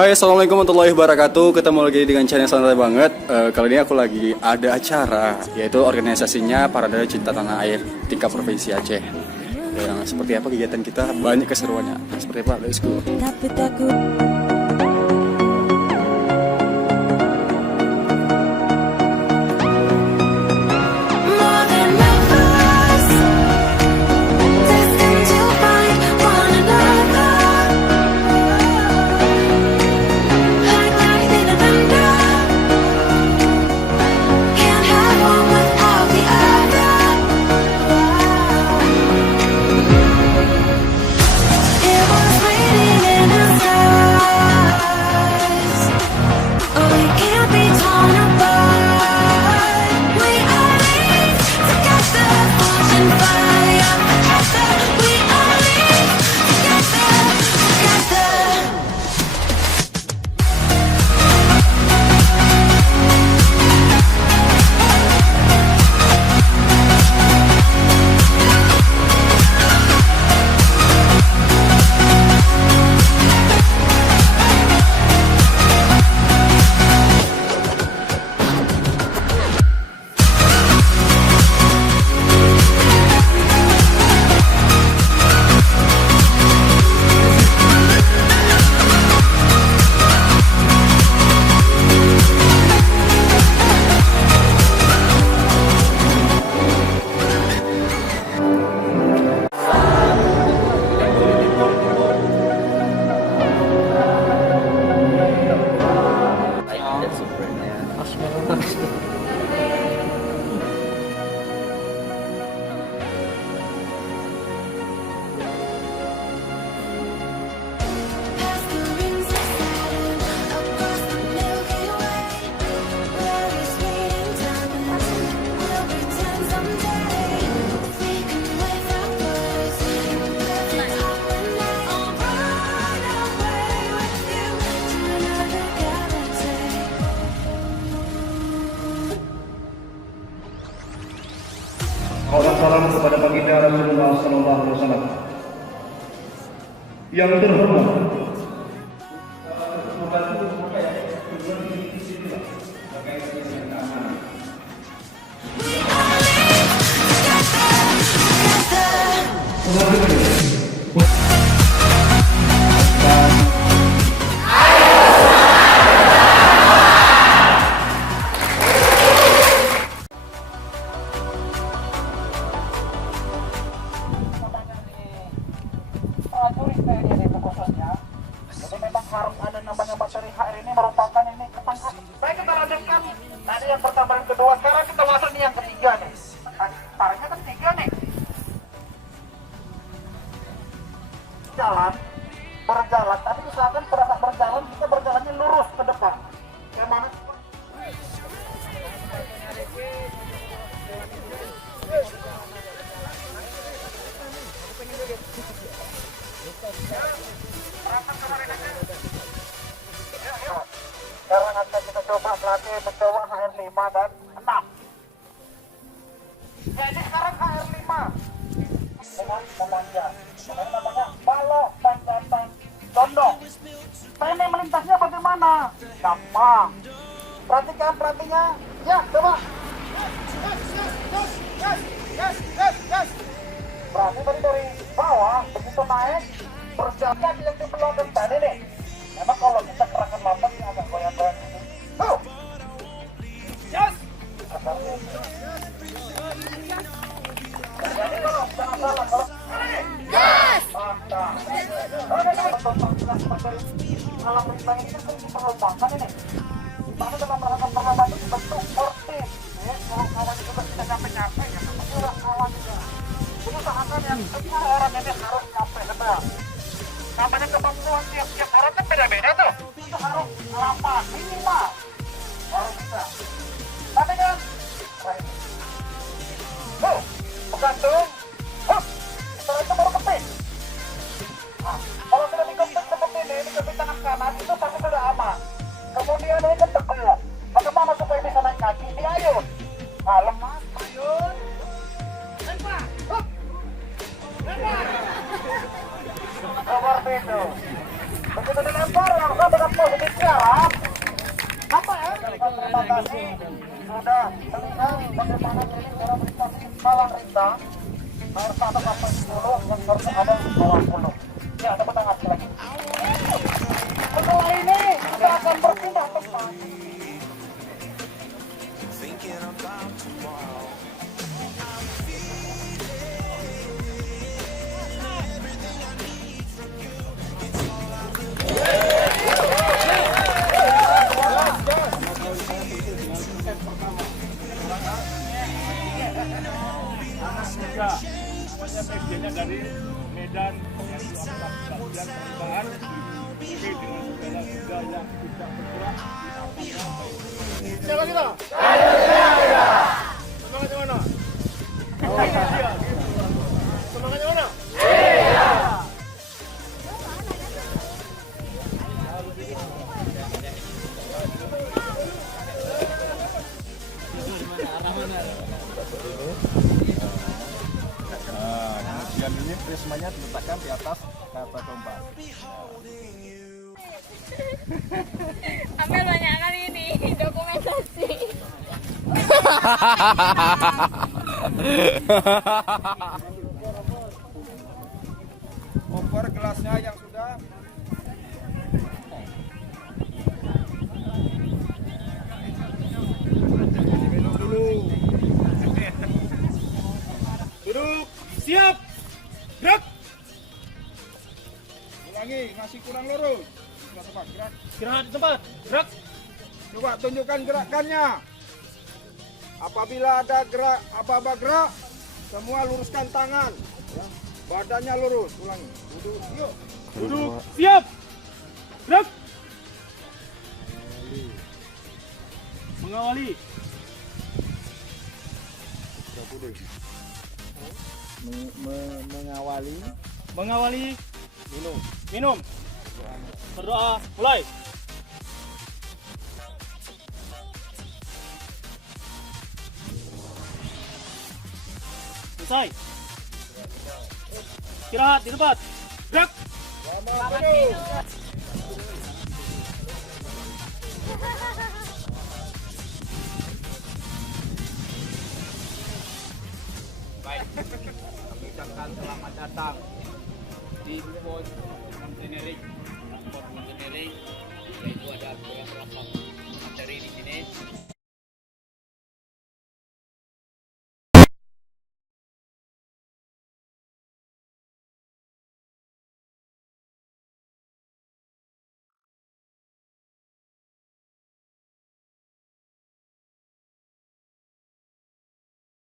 Hai, assalamualaikum warahmatullahi wabarakatuh. Ketemu lagi dengan channel santai banget. Kali ini aku lagi ada acara, yaitu organisasinya Parade Cinta Tanah Air tingkat provinsi Aceh. Yang seperti apa kegiatan kita? Banyak keseruannya. Seperti apa? Let's go. Tapi takut salam kepada baginda Rasulullah Sallallahu Alaihi Wasallam. Yang terhormat, harus ada namanya materi HR ini merupakan ini ketangkap. Baik, kita lanjutkan. Tadi yang pertama yang kedua, sekarang kita masuk nih yang ketiga nih. Tariknya kan tiga nih. Berjalan. Tapi misalkan pada saat berjalan kita berjalannya lurus ke depan. Yang mana? Sekarang akan kita coba melatih mencoba HR5 dan 6. Jadi sekarang HR5 dengan memanjat. Ini namanya balok panjatan condong. Ini melintasnya bagaimana? Gampang. Perhatikan perhatinya. Ya, coba. Berarti dari bawah begitu naik berjalan yang di belakang tadi nih. Memang kalau kita gerakan lambat ini agak goyang-goyang gitu. Yes. Jadi kalau jangan salah kalau yes. Mantap. Alam perintah ini kan diperlukan ini. Dimana dalam rangka perlombaan itu bentuk sportif. Kalau kawan itu bisa nyampe-nyampe ya sama kawan juga. Itu usahakan yang semua orang ini harus nyampe benar. Namanya kemampuan tiap orang kan beda-beda tuh. Itu harus 8 minimal baru bisa. Tapi kan gantung. Setelah itu baru kepit. Nah, kalau sudah dikepit seperti ini dikepit tangan kanan itu pasti sudah aman. Kemudian ini kan tegak. Bagaimana supaya bisa naik kaki? Diayun. Nah, lemas, ayun. Lempar. Lempar. Seperti itu. Begitu dilempar langsung dengan posisi siap. Apa ya? Terima kasih sudah melihat bagaimana ini cara menikmati malang rintang. Nomor 1 sampai 10 yang harus ada di bawah 10. Ya, tepuk tangan sekali lagi. Setelah ini kita akan berpindah tempat. Namanya medianya dari Medan yang dilakukan bagian perubahan ini dengan segala kuda yang tidak bergerak siapa kita? Semangatnya mana? Semangatnya mana? Kemudian ini prismanya diletakkan di atas kata domba. Amel banyak kali ini dokumentasi. Over gelasnya yang sudah. Minum dulu. Duduk, siap, gerak. Ulangi, masih kurang lurus. Sudah tepat, gerak. Istirahat di tempat, gerak. Coba tunjukkan gerakannya. Apabila ada gerak, apa-apa gerak, semua luruskan tangan. Ya. Badannya lurus. Ulangi. Duduk, yuk. Duduk, siap, gerak. Mengawali. Mengawali. Mengawali. Minum. Berdoa, mulai. Selesai. Istirahat di tempat. Gerak. Kami ucapkan selamat datang di pos Montenegro. Pos Montenegro, yaitu ada beberapa